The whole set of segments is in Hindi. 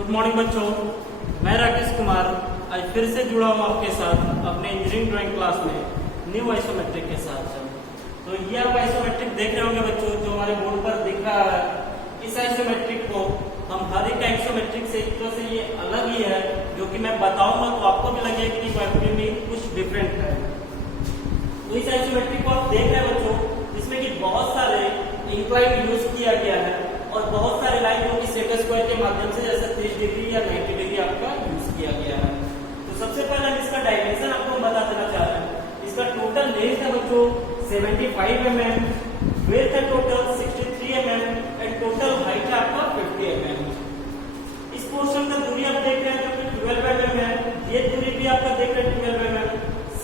गुड मॉर्निंग बच्चों, मैं राकेश कुमार आज फिर से जुड़ा हूँ आपके साथ अपने इंजीनियरिंग ड्राइंग क्लास में न्यू आइसोमेट्रिक के साथ। तो ये आप आइसोमेट्रिक देख रहे होंगे बच्चों, जो हमारे बोर्ड पर दिख रहा है। इस आइसोमेट्रिक को हम हर एक आइसोमेट्रिक से एक तरह से ये अलग ही है, जो कि मैं बताऊंगा तो आपको भी लगेगा कि वाकई में कुछ डिफरेंट है। तो इस आइसोमेट्रिक को आप देख रहे हैं बच्चों, जिसमें कि बहुत सारे इंक्लाइन यूज किया गया है और बहुत सारे लाइन जो कि सेट स्क्वायर के माध्यम से जैसे 30 डिग्री या 90 डिग्री आपका यूज किया गया है। तो सबसे पहले हम इसका डायमेंशन आपको बता देना चाह रहे हैं। इसका टोटल लेंथ है बच्चों 75 mm, विड्थ है total 63 mm and total height है आपका 50 mm। इस पोर्शन का दूरी आप देख रहे हैं जो कि 12 mm है। ये दूरी भी आपका देख रहे हैं 12 mm,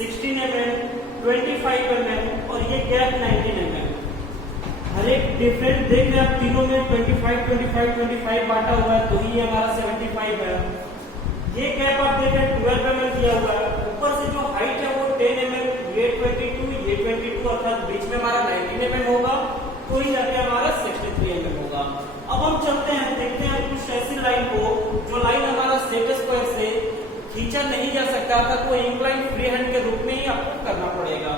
16 mm, 25 mm और ये गैप 19 mm। हर एक डिफरेंट देख रहे हैं आप, तीनों में 25 25 25 बांटा हुआ है, तो ये हमारा 75 है। ये गैप आप देख रहे हैं 12 mm दिया हुआ है। ऊपर से जो हाइट है वो 10 mm, ये 22 अर्थात बीच में हमारा 19 mm होगा, तो ही जाके हमारा 63 mm होगा। अब हम चलते हैं, देखते हैं कुछ ऐसी लाइन को जो लाइन हमारा सेट स्क्वायर से खींचा नहीं जा सकता था, कोई इंक्लाइन फ्री हैंड के रूप में ही आपको करना पड़ेगा।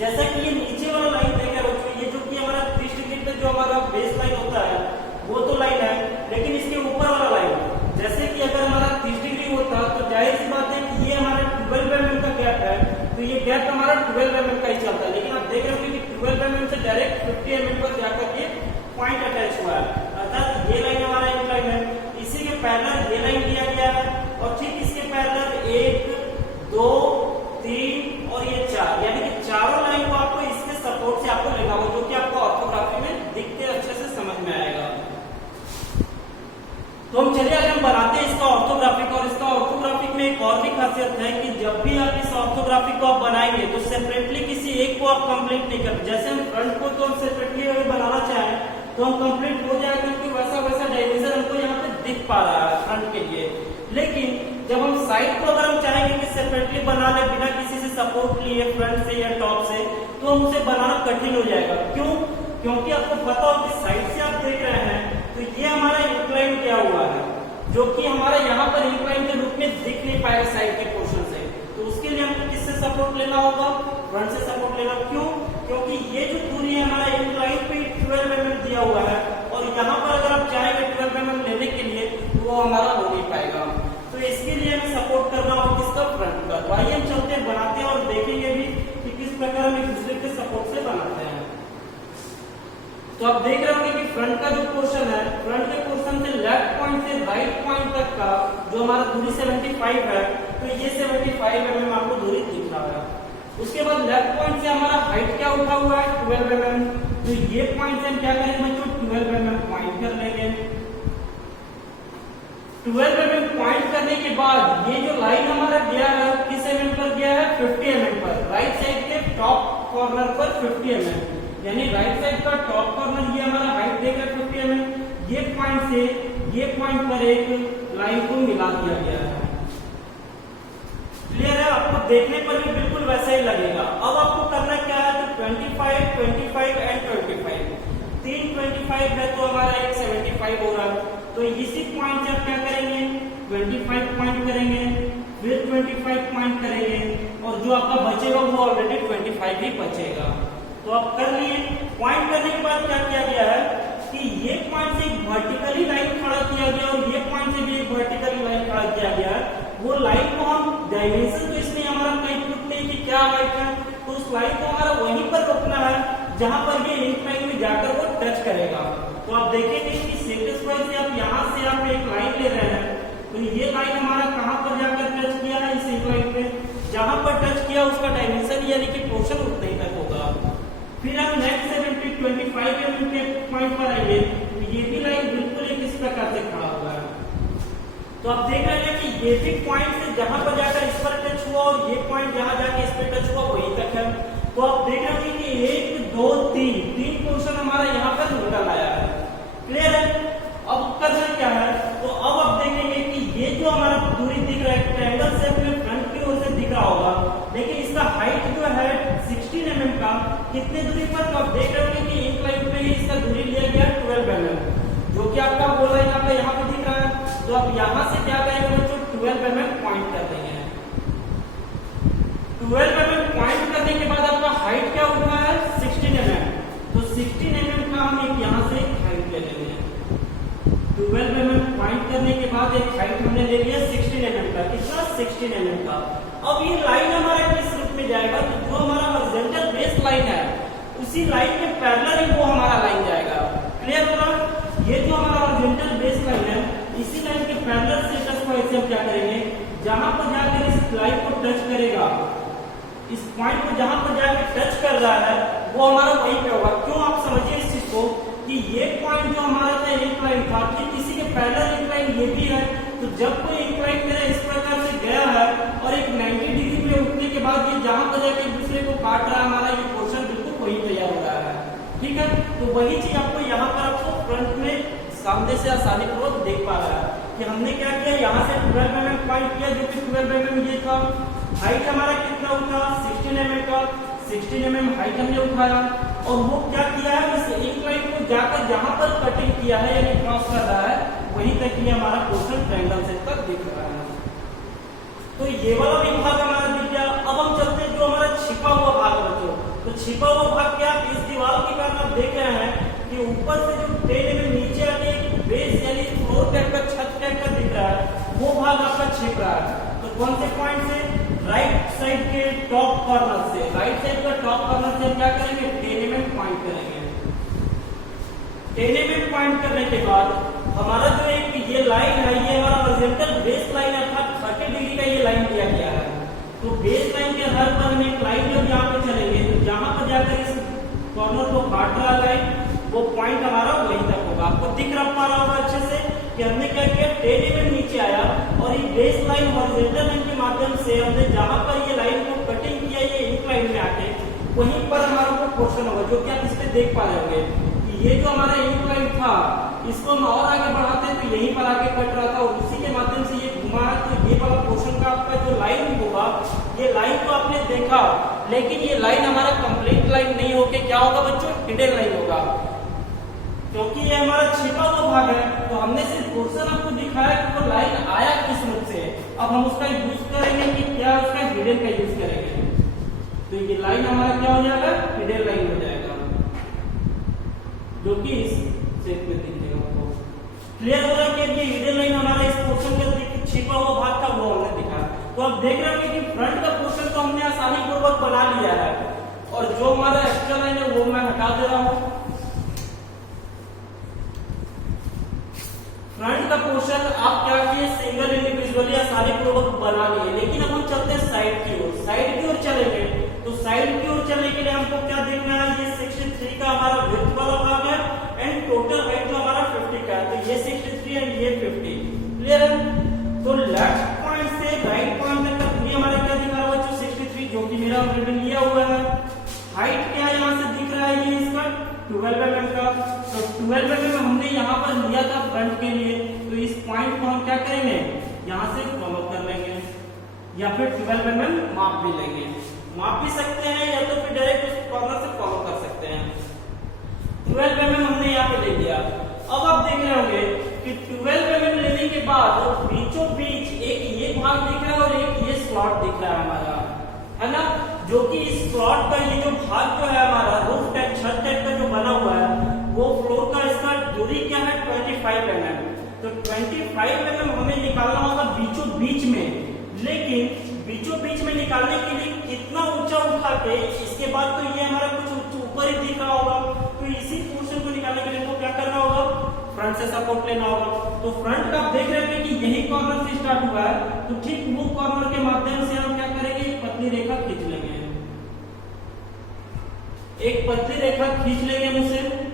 जैसा कि ये नीचे वाला लाइन देखा बच्चों, ये जो कि हमारा 30 डिग्री पे जो हमारा बेस लाइन होता है वो तो लाइन है, लेकिन इसके ऊपर वाला लाइन जैसे कि अगर हमारा 30 डिग्री होता तो जाहिर सी बात है कि ये हमारा 12 mm का गैप है, तो ये गैप हमारा 12 mm का ही चलता है। लेकिन आप देख रहे हो कि 12 mm से डायरेक्ट 50 mm पर जाकर के पॉइंट अटैच हुआ है, अर्थात ये लाइन हमारा इंक्लाइन है। इसी के पैरेलल ये लाइन दिया गया है और ठीक इसके पैरेलल 1 2 3 और ये 4, यानी कि चारों लाइन को आपको इसके सपोर्ट से आपको लेना होगा, जो कि आपको ऑर्थोग्राफी में दिखते अच्छे से समझ में आएगा। तो हम चलिए हम बनाते हैं इसका ऑर्थोग्राफिक। और इसका ऑर्थोग्राफिक में एक और भी खासियत है कि जब भी आप इस ऑर्थोग्राफिक को आप बनाएंगे तो सेपरेटली किसी एक को आप कंप्लीट नहीं करते। जैसे हम फ्रंट को तो हम सेपरेटली अगर बनाना चाहें तो हम कंप्लीट हो जाएगा, क्योंकि वैसा वैसा डायमेंशन हमको यहाँ पे दिख पा रहा है फ्रंट के लिए। लेकिन जब हम साइड को अगर हम चाहेंगे कि सेपरेटली बना ले बिना किसी से सपोर्ट लिए फ्रंट से या टॉप से, तो हम उसे बनाना कठिन हो जाएगा। क्यों? क्योंकि आपको पता हो कि साइड से आप देख रहे हैं तो ये हमारा इंक्लाइन किया हुआ है, जो कि हमारा यहाँ पर इंक्लाइन के रूप में दिख नहीं पाएगा साइड के पोर्शन से। तो उसके लिए हमको किससे सपोर्ट लेना होगा? फ्रंट से सपोर्ट लेना। क्यों? क्योंकि ये जो दूरी है हमारा इंक्लाइन पे 12 mm दिया हुआ है और यहाँ पर अगर आप चाहेंगे 12 mm लेने के लिए तो वो हमारा हो नहीं पाएगा। तो इसके लिए हमें सपोर्ट करना होगा किसका? फ्रंट का। तो आइए हम चलते हैं, बनाते हैं और देखेंगे भी कि किस प्रकार हम एक दूसरे के सपोर्ट से बनाते हैं। तो आप देख रहे होंगे कि फ्रंट का जो पोर्शन है, फ्रंट के पोर्शन से लेफ्ट पॉइंट से राइट पॉइंट तक का जो हमारा दूरी 75 है, तो ये 75 mm आपको दूरी दिख रहा है। उसके बाद लेफ्ट पॉइंट से हमारा हाइट क्या उठा हुआ है? 12 mm। तो ये पॉइंट से हम क्या करेंगे बच्चों? 12 mm पॉइंट कर लेंगे। 12 mm पॉइंट करने के बाद ये जो लाइन हमारा गया है किस mm पर गया है? 50 mm पर। राइट साइड के टॉप कॉर्नर पर 50 mm, यानी राइट साइड का टॉप कॉर्नर ये हमारा हाइट देगा 50 mm। ये पॉइंट से ये पॉइंट पर एक लाइन को मिला दिया गया है। क्लियर है? आपको देखने पर भी बिल्कुल वैसा ही लगेगा। अब आपको करना क्या है? तो 25 25 एंड 25, 3 25 है तो हमारा एक 75 हो रहा है। तो इसी पॉइंट से आप क्या करेंगे? 25 पॉइंट करेंगे, फिर 25 पॉइंट करेंगे और जो आपका बचेगा वो ऑलरेडी 25 ही बचेगा। तो आप कर लिए। पॉइंट करने के बाद क्या किया गया है कि ये पॉइंट से एक वर्टिकली लाइन खड़ा किया गया और ये पॉइंट से भी एक वर्टिकली लाइन खड़ा किया गया है। वो लाइन को हम डायमेंशन तो इसमें हमारा कहीं पुट नहीं कि क्या हाइट है, तो उस लाइन को हमारा वहीं पर रोकना है जहां पर ये इंक्लाइन में जाकर वो टच करेगा। तो आप देखेंगे कि सेट स्क्वायर से आप यहाँ से आप एक लाइन ले रहे हैं, तो ये लाइन हमारा कहां पर जाकर टच किया है? इस इंक्लाइन पे। जहां पर टच किया उसका डायमेंशन यानी कि पोर्शन उतना ही तक होगा। फिर हम नेक्स्ट 25 mm के पॉइंट पर आएंगे, तो ये भी लाइन बिल्कुल एक इस प्रकार से खड़ा हुआ है। तो आप देख रहे हैं कि ये भी पॉइंट से जहां पर जाकर इस पर टच हुआ और ये पॉइंट जहां जाकर इस पर टच हुआ वहीं तक है। तो आप देख रहे हैं कि 1 2 3 पोर्शन हमारा यहाँ पर निकल आया है। क्लियर है? अब करना क्या है? तो अब आप देखेंगे कि ये जो हमारा दूरी दिख रहा है ट्रायंगल शेप में फ्रंट की ओर से दिख रहा होगा, लेकिन इसका हाइट जो है 16 mm का कितने दूरी पर? तो आप देख रहे होंगे कि इंक्लाइन पे ही इसका दूरी लिया गया 12 mm, जो कि आपका बोला यहाँ पे दिख रहा है। तो अब यहाँ से क्या करेंगे बच्चों, 12 mm पॉइंट कर देंगे। 12 mm पॉइंट करने के बाद आपका हाइट क्या उठा है, 16 mm, तो 16 mm का हम एक यहाँ से हाइट ले लेंगे। 12 mm पॉइंट करने के बाद एक हाइट हमने ले लिया 16 mm का, कितना, 16 mm का। अब ये लाइन हमारा किस रूप में जाएगा, तो जो हमारा हॉरिजॉन्टल बेस लाइन है उसी लाइन के पैरेलल ही वो हमारा लाइन जाएगा। क्लियर होगा, ये जो हमारा हॉरिजॉन्टल बेस लाइन है इसी लाइन के पैरेलल से टच को ऐसे हम क्या करेंगे, जहां पर जाकर इस लाइन को टच करेगा, इस पॉइंट को जहां पर जाकर टच कर रहा है वो हमारा वहीं पे होगा। क्यों, आप समझिए इस चीज को कि ये पॉइंट जो हमारा था इंक्लाइन था, ठीक इसी के पैरेलल इंक्लाइन ये भी है। तो जब कोई इंक्लाइन मेरा इस प्रकार से गया है और एक 90 डिग्री पे उठने के बाद ये जहां पर जाकर एक दूसरे को काट रहा है, हमारा ये पोर्शन बिल्कुल वही तैयार हो रहा है। ठीक है, तो वही चीज आपको यहाँ पर आपको फ्रंट में सामने से आसानी पूर्वक देख पा रहा है कि हमने क्या किया, यहाँ से 12 mm पॉइंट किया, जो कि 12 mm ये था। हाइट हमारा कितना उठा, 16 mm का, 16 mm हाइट हमने उठाया और वो क्या किया है, इस इंक्लाइन को जाकर जहां पर कटिंग किया है यानी क्रॉस कर रहा है वहीं तक ये हमारा पोर्शन ट्रायंगल शेप तक दिख रहा है। तो ये वाला भी भाग हमारा दिख गया। अब हम चलते हैं जो हमारा छिपा हुआ भाग बच्चों, तो छिपा हुआ भाग क्या, इस दीवार के कारण आप देख रहे हैं कि ऊपर से जो 10 mm नीचे आके बेस यानी फ्लोर टाइप का, छत टाइप का दिख रहा है, वो भाग आपका छिप रहा है। तो कौन से पॉइंट से, राइट साइड के टॉप कॉर्नर से, राइट साइड का टॉप कॉर्नर से हम क्या करेंगे, 10 mm पॉइंट करेंगे। 10 mm पॉइंट करने के बाद हमारा जो एक ये लाइन है, ये हमारा हॉरिजॉन्टल बेस लाइन अर्थात 30 डिग्री का ये लाइन दिया गया है। तो बेस लाइन के हर पर हम एक लाइन जब यहाँ पे चलेंगे तो जहां पर जाकर इस कॉर्नर को काट रहा लाइन, वो पॉइंट हमारा वहीं तक होगा। आपको दिख रहा पा रहा होगा अच्छे से कि हमने क्या किया, 10 mm नीचे आया और ये बेस लाइन हॉरिजॉन्टल लाइन के माध्यम से हमने जहां पर ये लाइन को कटिंग किया, ये इंक्लाइन में आके वहीं पर हमारा को पोर्शन होगा, जो कि आप इस पे देख पा रहे होंगे कि ये जो हमारा इंक्लाइन था इसको हम और आगे बढ़ाते तो यहीं पर आके कट रहा था और उसी के माध्यम से ये घुमा है। तो ये वाला पोर्शन का आपका जो लाइन होगा, ये लाइन तो आपने देखा, लेकिन ये लाइन हमारा कंप्लीट लाइन नहीं होके क्या होगा बच्चों, हिडन लाइन होगा, क्योंकि ये हमारा छिपा हुआ भाग है। तो हमने सिर्फ पोर्शन आपको दिखाया कि वो लाइन आया किस रूप से। अब हम उसका यूज करेंगे कि क्या, उसका हिडन का यूज करेंगे। तो ये लाइन हमारा क्या हो जाएगा, हिडन लाइन हो जाएगा, जो कि इस शेप में दिखेगा आपको। क्लियर हो रहा है कि ये हिडन लाइन हमारा इस पोर्शन का छिपा हुआ भाग था, वो हमने दिखा। तो अब देख रहे होंगे कि फ्रंट का पोर्शन तो हमने आसानी पूर्वक बना लिया है और जो हमारा एक्स्ट्रा लाइन है वो मैं हटा दे रहा हूं। फ्रंट का पोर्शन आप क्या किए, सिंगल इंडिविजुअली आसानी पूर्वक बना लिए। लेकिन अब हम चलते हैं साइड की ओर, साइड की ओर चलेंगे। तो साइड की ओर चलने के लिए हमको क्या देखना है, ये 63 का हमारा विड्थ वाला भाग है एंड टोटल हाइट जो हमारा 50 का है। तो ये 63 एंड ये 50, क्लियर है। तो लेफ्ट पॉइंट से राइट पॉइंट तक का दूरी हमारा क्या दिख रहा है बच्चों, 63, जो कि मेरा ऑलरेडी लिया हुआ है। हाइट क्या यहाँ से दिख रहा है, ये इसका 12 mm का। तो 12 mm हमने यहाँ पर लिया था फ्रंट के लिए, तो इस पॉइंट को हम क्या करेंगे, यहाँ से फॉलो कर लेंगे या फिर 12 mm माप भी लेंगे, माप भी सकते हैं या तो फिर डायरेक्ट उस कॉर्नर से फॉलो कर सकते हैं। 12 mm हमने यहाँ पे ले लिया। अब आप देख रहे होंगे कि 12 mm लेने के बाद बीचों बीच एक ये भाग दिख रहा है और एक ये स्लॉट दिख रहा है हमारा, है ना, जो कि इस स्लॉट का ये जो भाग जो है हमारा रूफ टाइप, छत टाइप का जो बना हुआ है, वो फ्लोर का इसका दूरी क्या है, 25 mm। तो 25 mm हमें निकालना होगा बीचों बीच में। लेकिन बीचों बीच में निकालने के लिए कितना ऊंचा उठा के, इसके बाद तो ये हमारा कुछ ऊपर ही दिख रहा होगा, तो इसी पोर्शन को निकालने के लिए तो क्या करना होगा, फ्रंट से सपोर्ट लेना होगा। तो फ्रंट का आप देख रहे हैं कि यही कॉर्नर से स्टार्ट हुआ है, तो ठीक वो कॉर्नर के माध्यम से हम क्या करेंगे, एक पतली रेखा खींच लेंगे, एक पतली रेखा खींच लेंगे हम उसे।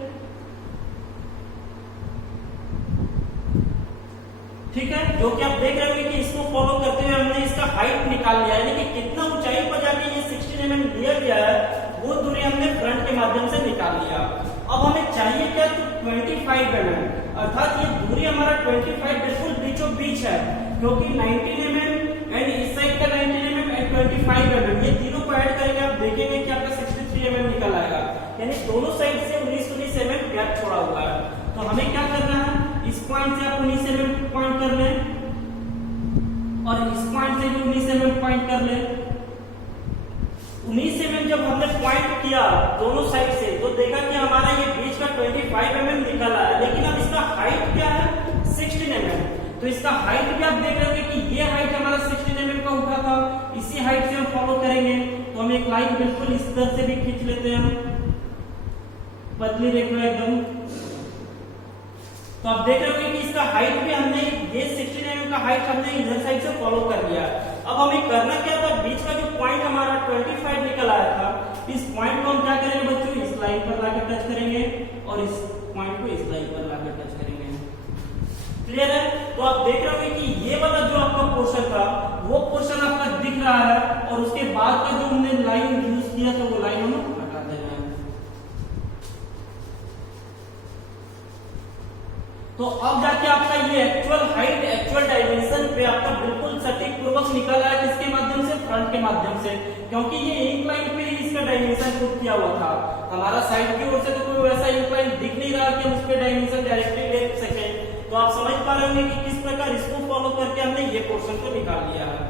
ठीक है, जो कि आप देख रहे होंगे कि इसको फॉलो करते हुए हमने इसका हाइट निकाल लिया, यानी कि कितना ऊंचाई पर जाके ये 16 mm लिया गया है, वो दूरी हमने फ्रंट के माध्यम से निकाल लिया। अब हमें चाहिए क्या, 25 mm, अर्थात ये दूरी हमारा 25 बिल्कुल बीचों बीच है, क्योंकि 19 mm एंड इस साइड का 19 mm एंड 25 mm, ये तीनों को ऐड करेंगे आप देखेंगे कि आपका 63 mm निकल आएगा, यानी दोनों साइड से 19 mm गैप छोड़ा हुआ है। तो हमें क्या करना है, इस पॉइंट से आप 19 mm पॉइंट कर ले और इस पॉइंट से भी 19 mm पॉइंट कर ले। 19 mm जब हमने पॉइंट किया दोनों साइड से तो देखा कि हमारा ये बीच का 25 mm निकला है, लेकिन अब इसका हाइट क्या है 16 mm। तो इसका हाइट भी आप देख रहे हैं कि ये हाइट हमारा 16 mm का उठा था, इसी हाइट से हम फॉलो करेंगे। तो हम एक लाइन बिल्कुल इस तरह से भी खींच लेते हैं, पतली रेखा एकदम। तो आप देख रहे होंगे कि इसका हाइट भी हमने ये 16 mm का हाइट हमने इधर साइड से फॉलो कर लिया। अब हमें करना क्या था, बीच का जो पॉइंट हमारा 25 निकल आया था, इस पॉइंट को हम क्या करेंगे बच्चों, इस लाइन पर लाकर टच करेंगे और इस पॉइंट को इस लाइन पर लाकर टच करेंगे। क्लियर है? तो आप देख रहे होंगे कि ये वाला जो आपका पोर्शन था वो पोर्शन आपका दिख रहा है और उसके बाद का जो हमने लाइन यूज किया था वो लाइन हम हटा देना है। तो अब जाके आपका ये एक्चुअल हाइट एक्चुअल डायमेंशन पे आपका बिल्कुल सटीक पूर्वक निकल आया। किसके माध्यम से? फ्रंट के माध्यम से, क्योंकि ये एक लाइन पे ही इसका डायमेंशन पुट किया हुआ था। हमारा साइड की ओर से तो कोई वैसा इंक्लाइन दिख नहीं रहा कि हम उस पे डायमेंशन डायरेक्टली ले सके। तो आप समझ पा रहे होंगे कि किस प्रकार इसको फॉलो करके हमने ये पोर्शन को निकाल लिया है।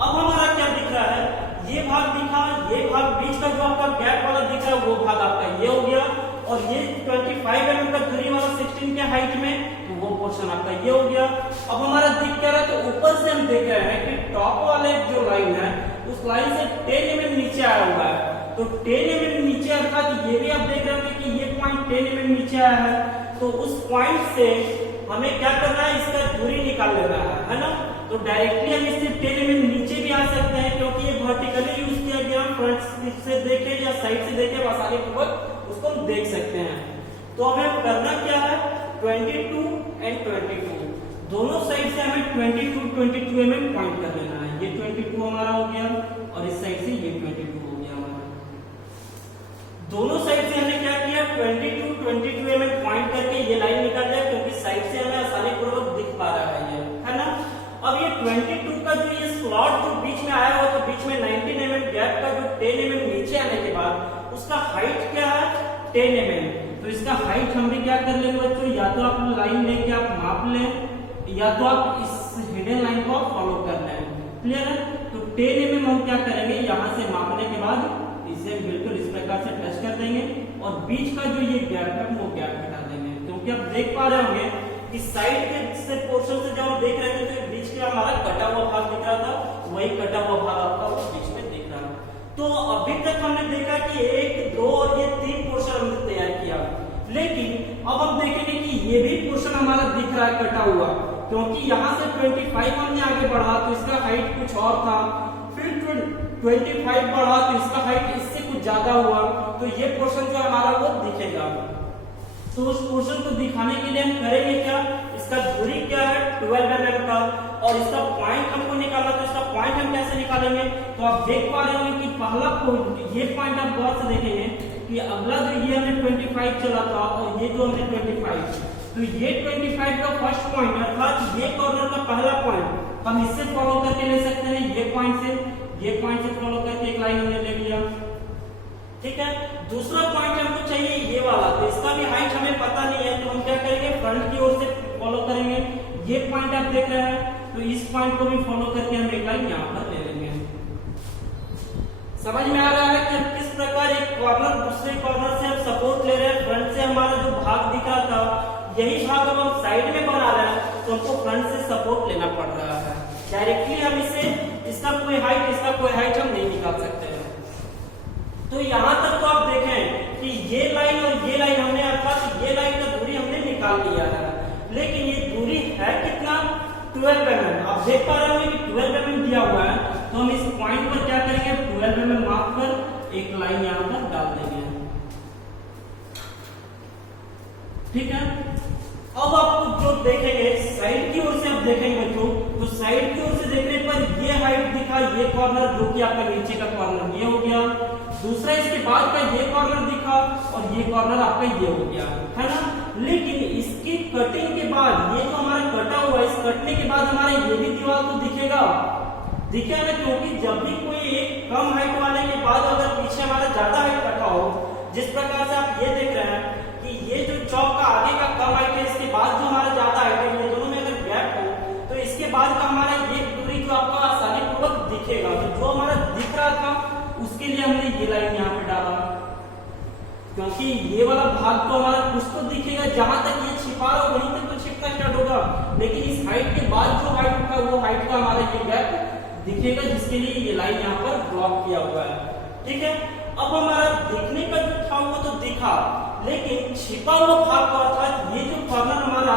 अब हमारा क्या दिख रहा है, ये भाग दिखा, ये भाग बीच का जो आपका गैप वाला दिख रहा है वो भाग आपका ये हो गया और ये 25 mm का दूरी वाला 16 के हाइट में तो वो पोर्शन आपका ये हो गया। अब हमारा दिख क्या रहा है, तो ऊपर से हम देख रहे हैं कि टॉप वाले जो लाइन है उस लाइन से 10 mm नीचे आया हुआ है। तो 10 mm नीचे अर्थात ये भी आप देख रहे होंगे कि ये पॉइंट 10 mm नीचे आया है। तो उस पॉइंट से हमें क्या करना है, इसका दूरी निकाल लेना है ना। तो डायरेक्टली हम इससे 10 mm नीचे भी आ सकते हैं, क्योंकि ये वर्टिकली यूज किया गया। फ्रंट से देखे या साइड से देखे आसानी पूर्वक उसको हम देख सकते हैं। तो हमें करना क्या है, 22 एंड 22 दोनों साइड से हमें 22 mm पॉइंट कर लेना है। ये 22 हमारा हो गया और इस साइड से ये 22 हो गया हमारा। दोनों साइड से हमने क्या किया, 22 mm पॉइंट करके ये लाइन निकाल दिया, क्योंकि साइड से हमें आसानी पूर्वक दिख पा रहा है ये, है ना। अब ये 22 का जो ये स्लॉट जो बीच में आया हुआ, तो बीच में 19 mm गैप का जो 10 mm नीचे आने के बाद उसका हाइट क्या है 10 mm। तो इसका हाइट हम भी क्या कर लेंगे बच्चों, या तो आप लाइन लेके आप माप लें या तो आप इस हिडन लाइन को फॉलो कर लें। क्लियर है? तो 10 mm हम क्या करेंगे, यहाँ से मापने के बाद इसे बिल्कुल इस प्रकार से टच कर देंगे और बीच का जो ये गैप है वो गैप हटा देंगे। क्योंकि आप देख पा रहे होंगे कि साइड के से पोर्शन से जब हम देख रहे थे तो बीच के हमारा कटा हुआ भाग दिख रहा था, वही कटा हुआ भाग आपका बीच में दिख रहा। तो अभी तक हमने देखा कि 1, 2 और ये 3 पोर्शन हमने तैयार किया, लेकिन अब हम देखेंगे कि ये भी पोर्शन हमारा दिख रहा है कटा हुआ, क्योंकि यहाँ से 25 हमने आगे बढ़ा तो इसका हाइट कुछ और था, फिर 25 बढ़ा तो इसका हाइट इससे कुछ ज्यादा हुआ। तो ये पोर्शन जो हमारा वो दिखेगा। तो उस पोर्शन को दिखाने के लिए हम करेंगे क्या, इसका दूरी क्या है 12 mm का और इसका पॉइंट हमको निकालना। तो इसका पॉइंट हम कैसे निकालेंगे, तो आप देख पा रहे होंगे कि पहला पॉइंट, ये पॉइंट आप गौर से देखेंगे कि अगला जो ये हमने 25 चला था और ये जो हमने 25, तो ये 25 का फर्स्ट पॉइंट अर्थात ये कॉर्नर का पहला पॉइंट हम इससे फॉलो करके ले सकते हैं। ये पॉइंट से फॉलो करके एक लाइन हमने ले लिया, ठीक है। दूसरा पॉइंट हमको चाहिए ये वाला, तो इसका भी हाइट हमें पता नहीं है, तो हम क्या करेंगे, फ्रंट की ओर से फॉलो करेंगे। ये पॉइंट आप देख रहे हैं, तो इस पॉइंट को भी फॉलो करके हम एक लाइन यहाँ पर ले लेंगे। समझ में आ रहा है कि किस प्रकार एक कॉर्नर दूसरे कॉर्नर से हम सपोर्ट ले रहे हैं। फ्रंट से हमारा जो भाग दिख रहा था, यही भाग हम साइड में बना रहे हैं, तो हमको फ्रंट से सपोर्ट लेना पड़ रहा है। डायरेक्टली हम इसे इसका कोई हाइट हम नहीं निकाल सकते हैं। तो यहाँ तक तो आप देखें कि ये लाइन और ये लाइन हमने अर्थात ये लाइन का दूरी हमने निकाल लिया है, लेकिन ये दूरी है कितना 12 mm। आप देख पा रहे होंगे कि 12 mm दिया हुआ है, तो हम इस पॉइंट पर क्या करेंगे, 12 mm मार्क कर एक लाइन यहाँ पर डाल देंगे, ठीक है। अब आप जो देखेंगे साइड की ओर से आप देखेंगे बच्चों, तो साइड की ओर से देखने पर ये हाइट दिखा, ये कॉर्नर जो कि आपका नीचे का कॉर्नर ये हो गया, दूसरा इसके बाद का ये कॉर्नर दिखा और ये कॉर्नर आपका ये हो गया, है ना। लेकिन इसकी कटिंग के बाद ये जो हमारा कटा हुआ है, इस कटने के बाद हमारा ये भी दीवार तो दिखेगा, क्योंकि जब भी कोई एक कम हाइट वाले के बाद अगर पीछे हमारा ज्यादा हाइट रखा हो, जिस प्रकार से आप ये देख रहे हैं कि ये जो चौक का आगे का कम हाइट है, इसके बाद जो हमारा ज्यादा हाइट है, ये दोनों में अगर गैप लिए हमने ये लाइन यहाँ पे डाला, क्योंकि ये वाला भाग तो हमारा कुछ तो दिखेगा, जहां तक ये छिपा रहा हो वहीं तक तो छिपना स्टार्ट होगा, लेकिन इस हाइट के बाद जो हाइट का वो हाइट का हमारा ये गैप दिखेगा, जिसके लिए ये लाइन यहाँ पर ब्लॉक किया हुआ है। ठीक है, अब हमारा देखने का जो था वो तो दिखा, लेकिन छिपा हुआ भाग का अर्थात ये जो कॉर्नर हमारा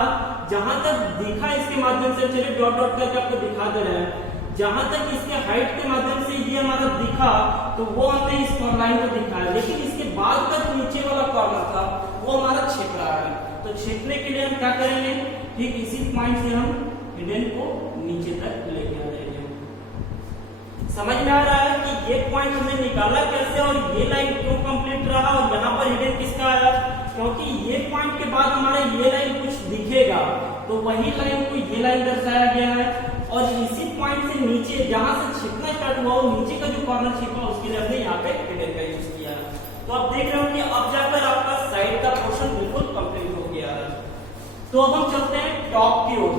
जहां तक दिखा इसके माध्यम से, चलिए डॉट डॉट करके आपको दिखा दे रहे हैं, जहां तक इसके हाइट के माध्यम से ये हमारा दिखा तो वो हमने इस लाइन को दिखाया, लेकिन इसके बाद का जो नीचे वाला कॉर्नर था वो हमारा छिप रहा है। तो छिपने के लिए हम क्या करेंगे, ठीक इसी पॉइंट से हम हिडन को नीचे तक लेके आ जाएंगे। समझ में आ रहा है कि ये पॉइंट हमने निकाला कैसे और ये लाइन क्यों कंप्लीट रहा और यहाँ पर हिडन किसका आया, क्योंकि ये पॉइंट के बाद हमारा ये लाइन कुछ दिखेगा, तो वही लाइन को ये लाइन दर्शाया गया है, और इसी पॉइंट से नीचे जहां से छिपना स्टार्ट हुआ वो नीचे का जो कॉर्नर छिपा उसके लिए हमने यहाँ पे हिडन का यूज किया है। तो आप देख रहे हो कि अब जाकर आपका साइड का पोर्शन बिल्कुल कंप्लीट हो गया है। तो अब हम चलते हैं टॉप की ओर।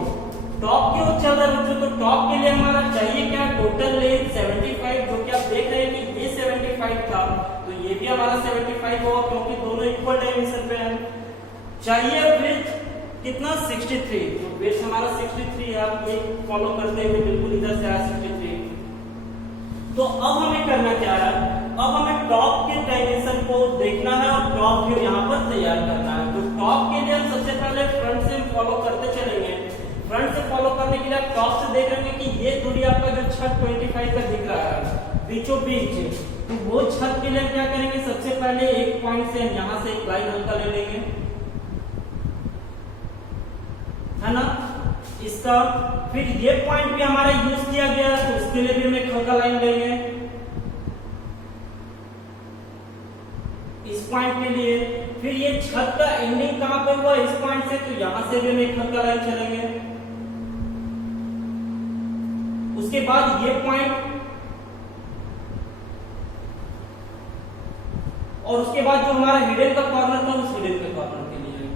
टॉप की ओर चल रहे हैं बच्चों, तो टॉप के लिए हमारा चाहिए क्या, टोटल लेंथ 75, जो कि आप देख रहे हैं कि ये 75 था, तो ये भी हमारा 75 होगा, क्योंकि दोनों इक्वल डायमेंशन पे हैं। चाहिए ब्रिज कितना 63, तो बेस हमारा 63 है, आप ये फॉलो करते हुए बिल्कुल इधर से आया 63। तो अब हमें करना क्या है, अब हमें टॉप के डायमेंशन को देखना है और टॉप व्यू यहाँ पर तैयार करना है। तो टॉप के लिए हम सबसे पहले फ्रंट से फॉलो करते चलेंगे। फ्रंट से फॉलो करने के लिए आप टॉप से देख रहे हैं कि ये दूरी आपका जो छत 25 का दिख रहा है बीचों बीच, तो वो छत के लिए हम क्या करेंगे, सबसे पहले एक पॉइंट से हम यहाँ से एक लाइन हल्का ले लेंगे, है ना, इसका। फिर ये पॉइंट भी हमारा यूज किया गया है, तो उसके लिए भी हम एक हल्का लाइन लेंगे इस पॉइंट के लिए। फिर ये छत का एंडिंग कहां पे हुआ, इस पॉइंट से, तो यहां से भी हम एक हल्का लाइन चलेंगे। उसके बाद ये पॉइंट और उसके बाद जो हमारा हिडन का कॉर्नर था उस हिडन के कॉर्नर के लिए।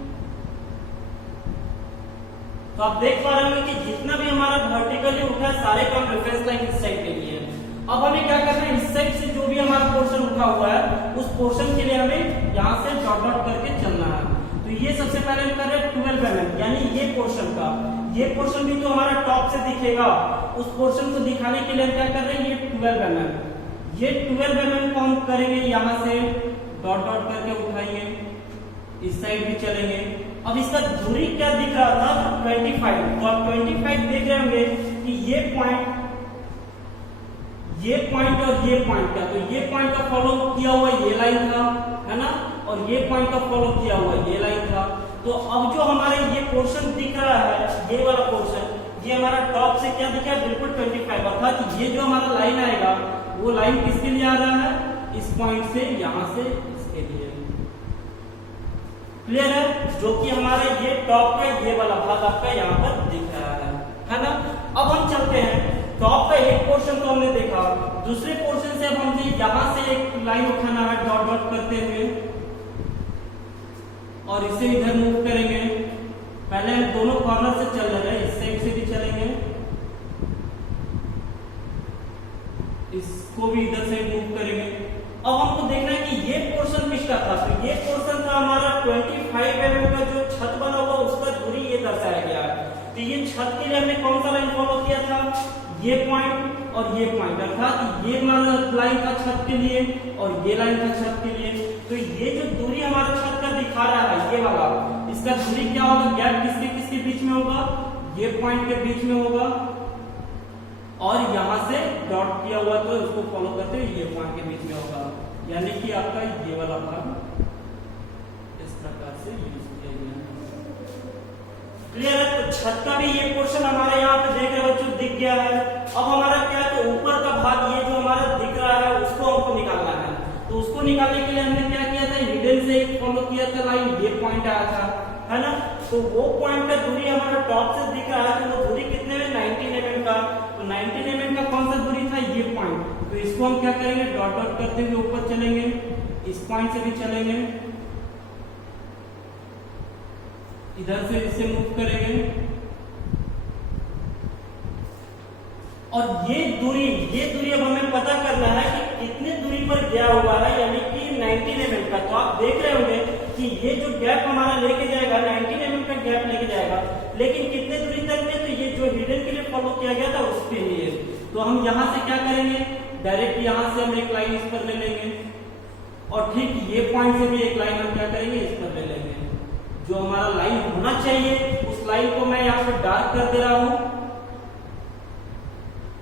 तो आप देख पा रहे हैं कि जितना भी हमारा वर्टिकली उठा है सारे काम रेफरेंस लाइन इस साइड के लिए। अब हमें क्या करना है, इस साइड से जो भी हमारा पोर्शन उठा हुआ है उस पोर्शन के लिए हमें यहाँ से डॉट डॉट करके चलना है। तो ये सबसे पहले हम कर रहे हैं 12 mm, यानी ये पोर्शन का, ये पोर्शन भी तो हमारा टॉप से दिखेगा, उस पोर्शन को दिखाने के लिए हम क्या कर रहे हैं, ये 12 mm, ये 12 mm को हम करेंगे यहाँ से डॉट डॉट करके उठाएंगे, इस साइड भी चलेंगे। अब इसका दूरी क्या दिख रहा था, 25, तो आप 25 देख रहे होंगे कि ये पॉइंट और ये पॉइंट का, तो ये पॉइंट का फॉलो किया हुआ ये लाइन था, है ना, और ये पॉइंट का फॉलो किया हुआ ये लाइन था। तो अब जो हमारे ये पोर्शन दिख रहा है, ये वाला पोर्शन, ये हमारा टॉप से क्या दिखा है, बिल्कुल 25, अर्थात ये जो हमारा लाइन आएगा वो लाइन किसके लिए आ रहा है, इस पॉइंट से यहां से इसके लिए। क्लियर है, जो कि हमारा ये टॉप का ये वाला भाग आपका यहाँ पर दिख रहा है ना। अब हम चलते हैं, टॉप का एक पोर्शन तो हमने देखा, दूसरे पोर्शन से अब हमने यहाँ से एक लाइन उठाना है डॉट डॉट करते हुए और इसे इधर मूव करेंगे। पहले हम दोनों कॉर्नर से चल रहे हैं, इस साइड से भी चलेंगे, इसको भी इधर से मूव करेंगे। अब हमको देखना है कि ये पोर्शन किसका था, तो ये पोर्शन था हमारा 25 mm का जो छत बना हुआ उसका दूरी ये दर्शाया गया है। तो ये छत के लिए हमने कौन सा लाइन फॉलो किया था, ये पॉइंट और ये पॉइंट, अर्थात ये लाइन था छत के लिए और ये लाइन था छत के लिए। तो ये जो दूरी हमारा छत का दिखा रहा है ये वाला, इसका दूरी क्या होगा, गैप किसके किसके बीच में होगा, ये पॉइंट के बीच में होगा और यहां से डॉट किया हुआ तो उसको फॉलो करते हुए ये पॉइंट के बीच में होगा, यानी कि आपका ये वाला भाग इस प्रकार से यूज किया गया। क्लियर है, तो छत का भी ये पोर्शन हमारे यहाँ पे देख रहे हो बच्चों दिख गया है। अब हमारा क्या है, तो ऊपर का भाग ये जो हमारा दिख रहा है उसको हमको निकालना है। तो उसको निकालने के लिए हमने क्या किया था, हिडन से एक फॉलो किया था लाइन, ये पॉइंट आया था, है ना। तो वो पॉइंट का दूरी हमारा टॉप से दिख रहा है, तो वो दूरी कितने में, 19 mm का। तो 19 mm का कौन सा दूरी था, ये पॉइंट। तो इसको हम क्या करेंगे, डॉट डॉट करते हुए ऊपर चलेंगे, इस पॉइंट से भी चलेंगे, इधर से इसे मूव करेंगे और ये दूरी अब हमें पता करना है कि कितने दूरी पर गया हुआ है, यानी कि 19 mm का। तो आप देख रहे होंगे कि ये जो गैप हमारा लेके जाएगा 19 mm का गैप लेके जाएगा, लेकिन कितने दूरी तक में, तो ये जो हिडन के लिए फॉलो किया गया था उस पे ही है। तो हम यहाँ से क्या करेंगे, डायरेक्ट यहाँ से हम एक लाइन इस पर ले लेंगे और ठीक ये पॉइंट से भी एक लाइन हम क्या करेंगे, इस पर ले लेंगे। जो हमारा लाइन होना चाहिए उस लाइन को मैं यहाँ पर डार्क कर दे रहा हूँ।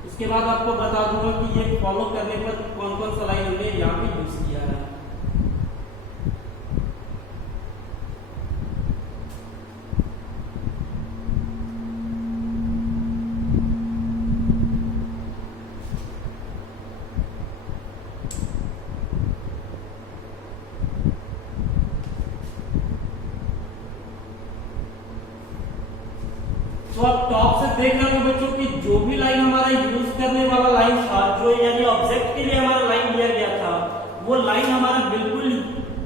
उसके बाद आपको बता दूंगा कि ये फॉलो करने पर कौन कौन सा लाइन हमने यहाँ पे यूज किया है। तो आप टॉप से देख रहे हो बच्चों कि जो भी लाइन हमारा यूज करने वाला लाइन था, जो यानी ऑब्जेक्ट के लिए हमारा लाइन दिया गया था, वो लाइन हमारा बिल्कुल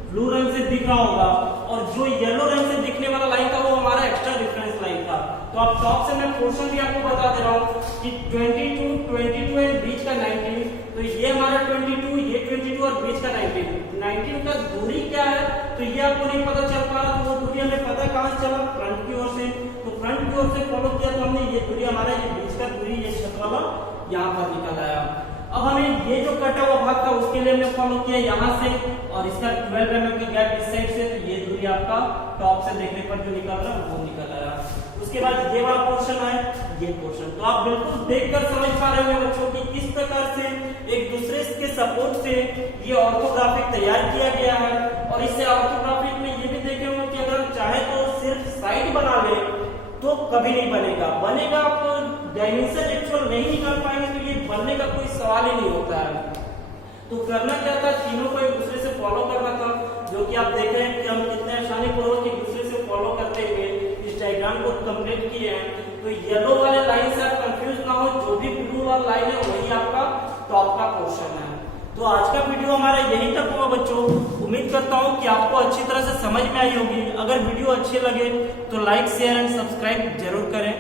ब्लू रंग से दिख रहा होगा, और जो येलो रंग से दिखने वाला लाइन था वो हमारा एक्स्ट्रा डिफरेंस लाइन था। तो आप टॉप से मैं पोर्शन भी आपको बता दे रहा हूँ कि 22 एंड बीच का 19, तो ये हमारा 22, ये 22 और बीच का 19 का दूरी क्या है, तो ये आपको नहीं पता चल पा रहा। तो वो दूरी हमें पता कहां से चला, फ्रंट की ओर से। तो फ्रंट की ओर से फॉलो किया तो हमने ये दूरी, हमारा ये बीच का दूरी, ये छत वाला यहाँ पर निकल आया। अब हमें ये जो कटा हुआ भाग था उसके लिए हमने फॉलो किया यहाँ से, और इसका 12 mm का गैप इस साइड से, तो ये दूरी आपका टॉप से देखने पर जो निकल रहा है वो निकल आया। उसके बाद ये वाला पोर्शन है, ये पोर्शन। तो आप बिल्कुल देखकर समझ पा रहे होंगे बच्चों कि किस प्रकार से एक दूसरे के सपोर्ट से ये ऑर्थोग्राफिक तैयार किया गया है। और इससे ऑर्थोग्राफिक में ये भी देखे होंगे कि अगर हम चाहे तो सिर्फ साइड बना ले तो कभी नहीं बनेगा आप डायमेंशन एक्चुअल नहीं निकाल पाएंगे, तो ये बनने का कोई सवाल ही नहीं होता है। तो करना क्या था, तीनों को एक दूसरे से फॉलो करना था, जो कि आप देख रहे हैं कि हम कितने आसानी पूर्वक एक दूसरे से फॉलो करते हुए इस डायग्राम को कंप्लीट किए हैं। तो येलो वाले लाइन से आप कंफ्यूज ना हो, जो भी ब्लू वाला लाइन है वही आपका टॉप का पोर्शन है। तो आज का वीडियो हमारा यहीं तक हुआ बच्चों। उम्मीद करता हूँ कि आपको अच्छी तरह से समझ में आई होगी। अगर वीडियो अच्छे लगे तो लाइक, शेयर एंड सब्सक्राइब जरूर करें।